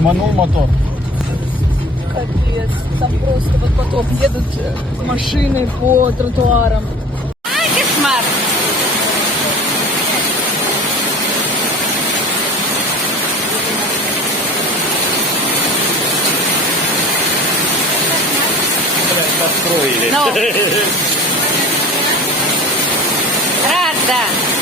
Лиманул мотор. Капец, там просто вот поток едут машины по тротуарам. Кошмар. Построили. Ну. Рад, да.